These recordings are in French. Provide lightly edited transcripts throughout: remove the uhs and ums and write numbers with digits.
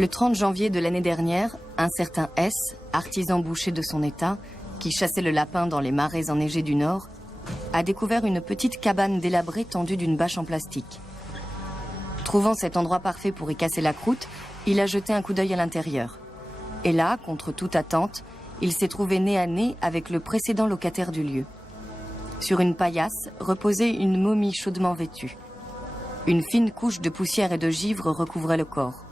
Le 30 janvier de l'année dernière, un certain S, artisan boucher de son état, qui chassait le lapin dans les marais enneigés du Nord, a découvert une petite cabane délabrée tendue d'une bâche en plastique. Trouvant cet endroit parfait pour y casser la croûte, il a jeté un coup d'œil à l'intérieur. Et là, contre toute attente, il s'est trouvé nez à nez avec le précédent locataire du lieu. Sur une paillasse reposait une momie chaudement vêtue. Une fine couche de poussière et de givre recouvrait le corps.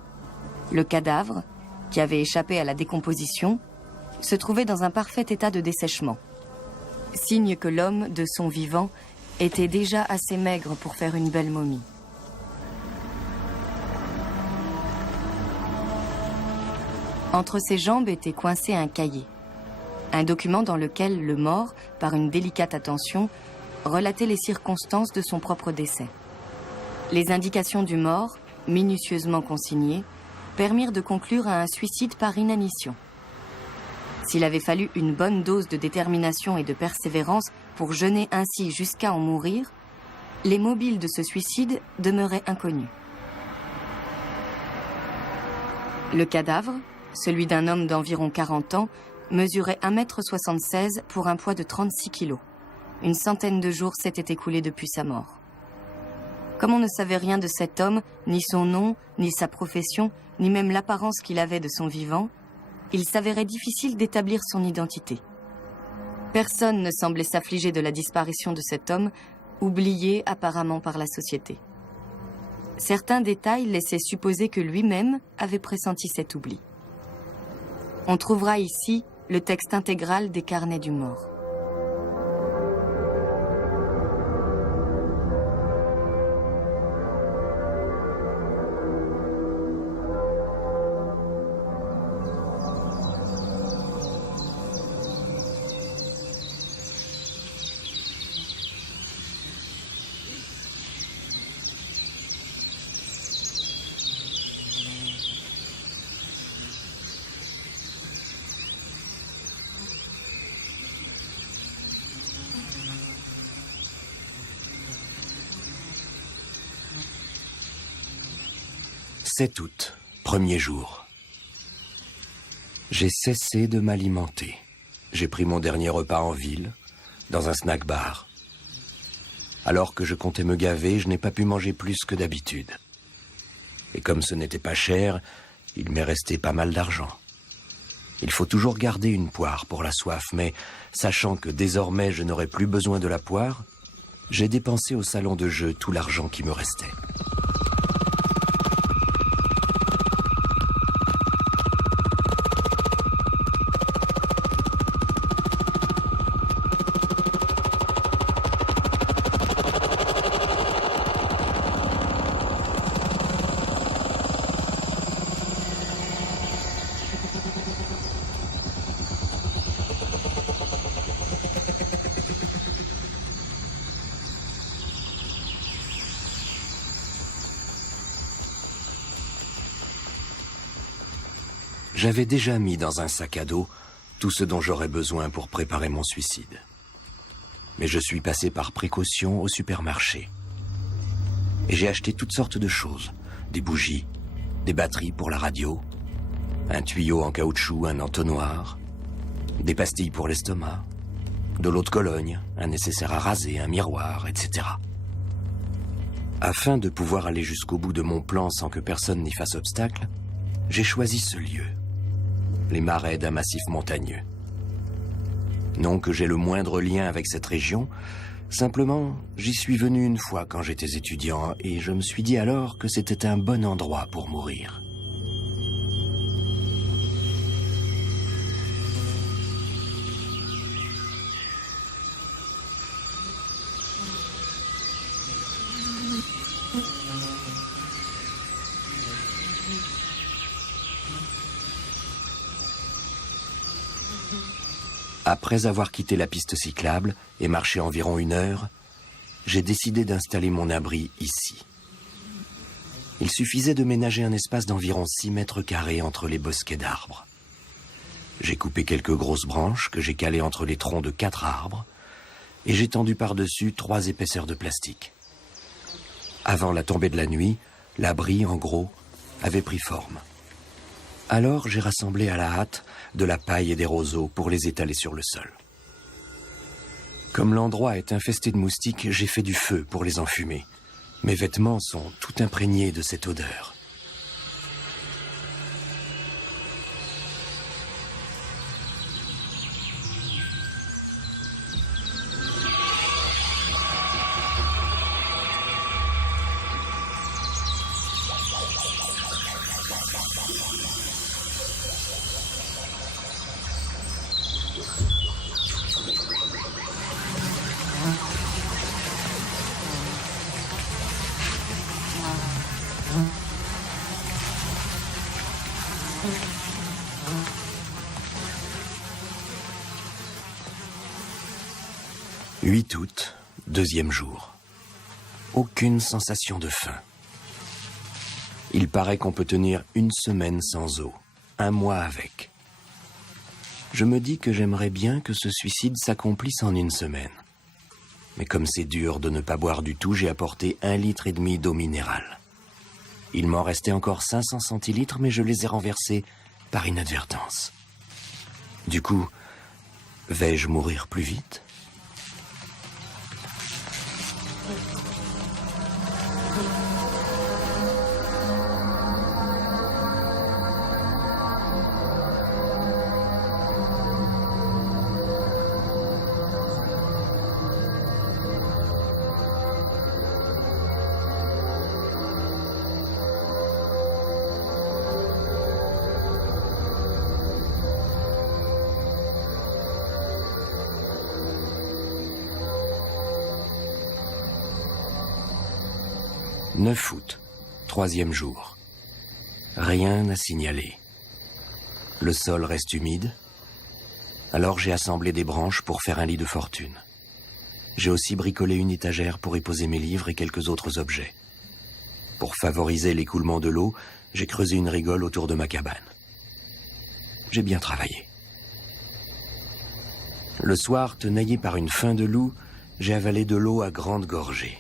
Le cadavre, qui avait échappé à la décomposition, se trouvait dans un parfait état de dessèchement. Signe que l'homme, de son vivant, était déjà assez maigre pour faire une belle momie. Entre ses jambes était coincé un cahier. Un document dans lequel le mort, par une délicate attention, relatait les circonstances de son propre décès. Les indications du mort, minutieusement consignées, permirent de conclure à un suicide par inanition. S'il avait fallu une bonne dose de détermination et de persévérance pour jeûner ainsi jusqu'à en mourir, les mobiles de ce suicide demeuraient inconnus. Le cadavre, celui d'un homme d'environ 40 ans, mesurait 1,76 m pour un poids de 36 kg. Une centaine de jours s'étaient écoulés depuis sa mort. Comme on ne savait rien de cet homme, ni son nom, ni sa profession, ni même l'apparence qu'il avait de son vivant, il s'avérait difficile d'établir son identité. Personne ne semblait s'affliger de la disparition de cet homme, oublié apparemment par la société. Certains détails laissaient supposer que lui-même avait pressenti cet oubli. On trouvera ici le texte intégral des carnets du mort. « 7 août, premier jour. J'ai cessé de m'alimenter. J'ai pris mon dernier repas en ville, dans un snack bar. Alors que je comptais me gaver, je n'ai pas pu manger plus que d'habitude. Et comme ce n'était pas cher, il m'est resté pas mal d'argent. Il faut toujours garder une poire pour la soif, mais sachant que désormais je n'aurai plus besoin de la poire, j'ai dépensé au salon de jeu tout l'argent qui me restait. J'avais déjà mis dans un sac à dos tout ce dont j'aurais besoin pour préparer mon suicide. Mais je suis passé par précaution au supermarché. Et j'ai acheté toutes sortes de choses. Des bougies, des batteries pour la radio, un tuyau en caoutchouc, un entonnoir, des pastilles pour l'estomac, de l'eau de Cologne, un nécessaire à raser, un miroir, etc. Afin de pouvoir aller jusqu'au bout de mon plan sans que personne n'y fasse obstacle, j'ai choisi ce lieu, les marais d'un massif montagneux. Non que j'ai le moindre lien avec cette région, simplement j'y suis venu une fois quand j'étais étudiant et je me suis dit alors que c'était un bon endroit pour mourir. Après avoir quitté la piste cyclable et marché environ 1 heure, j'ai décidé d'installer mon abri ici. Il suffisait de ménager un espace d'environ 6 mètres carrés entre les bosquets d'arbres. J'ai coupé quelques grosses branches que j'ai calées entre les troncs de 4 arbres et j'ai tendu par-dessus 3 épaisseurs de plastique. Avant la tombée de la nuit, l'abri, en gros, avait pris forme. Alors j'ai rassemblé à la hâte de la paille et des roseaux pour les étaler sur le sol. Comme l'endroit est infesté de moustiques, j'ai fait du feu pour les enfumer. Mes vêtements sont tout imprégnés de cette odeur. « 8 août, 2e jour. Aucune sensation de faim. Il paraît qu'on peut tenir 1 semaine sans eau, 1 mois avec. Je me dis que j'aimerais bien que ce suicide s'accomplisse en 1 semaine. Mais comme c'est dur de ne pas boire du tout, j'ai apporté 1,5 litre d'eau minérale. Il m'en restait encore 500 centilitres, mais je les ai renversés par inadvertance. Du coup, vais-je mourir plus vite ? « 9 août, 3e jour. Rien à signaler. Le sol reste humide. Alors j'ai assemblé des branches pour faire un lit de fortune. J'ai aussi bricolé une étagère pour y poser mes livres et quelques autres objets. Pour favoriser l'écoulement de l'eau, j'ai creusé une rigole autour de ma cabane. J'ai bien travaillé. Le soir, tenaillé par une faim de loup, j'ai avalé de l'eau à grande gorgée.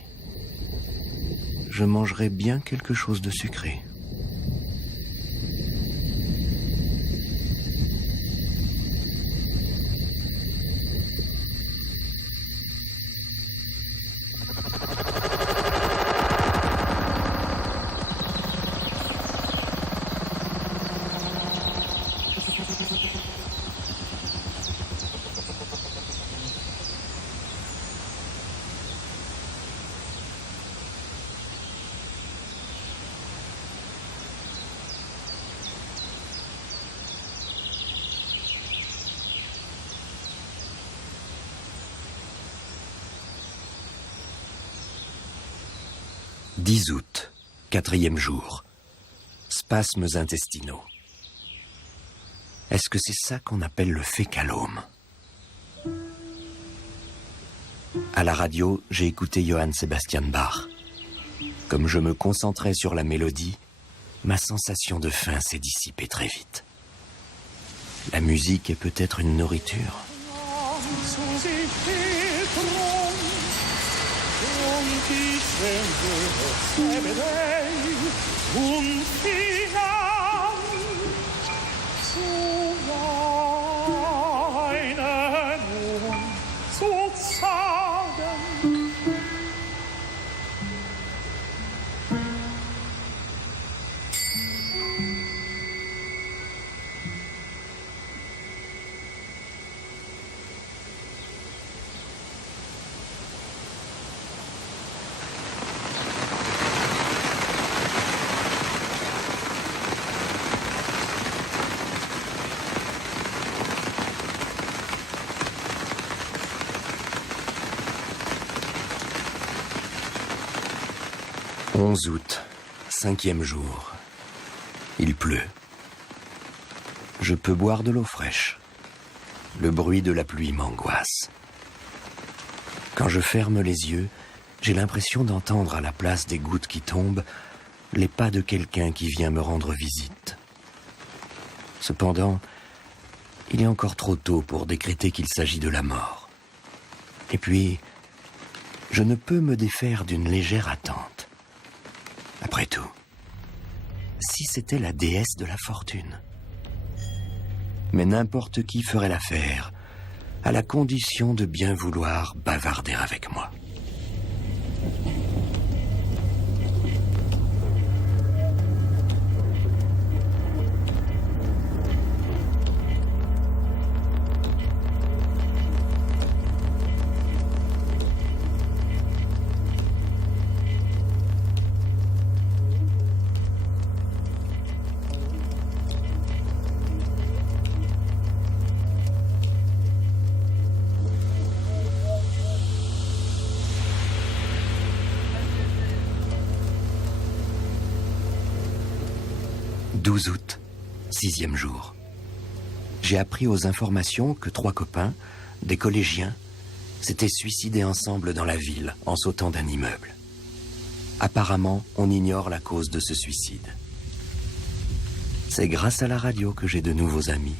Je mangerai bien quelque chose de sucré. « 10 août, 4e jour. Spasmes intestinaux. Est-ce que c'est ça qu'on appelle le fécalome ? À la radio, j'ai écouté Johann Sebastian Bach. Comme je me concentrais sur la mélodie, ma sensation de faim s'est dissipée très vite. La musique est peut-être une nourriture. « 11 août, 5e jour. Il pleut. Je peux boire de l'eau fraîche. Le bruit de la pluie m'angoisse. Quand je ferme les yeux, j'ai l'impression d'entendre à la place des gouttes qui tombent les pas de quelqu'un qui vient me rendre visite. Cependant, il est encore trop tôt pour décréter qu'il s'agit de la mort. Et puis, je ne peux me défaire d'une légère attente. Après tout, si c'était la déesse de la fortune. Mais n'importe qui ferait l'affaire, à la condition de bien vouloir bavarder avec moi. « 12 août, 6e jour. J'ai appris aux informations que 3 copains, des collégiens, s'étaient suicidés ensemble dans la ville en sautant d'un immeuble. Apparemment, on ignore la cause de ce suicide. C'est grâce à la radio que j'ai de nouveaux amis.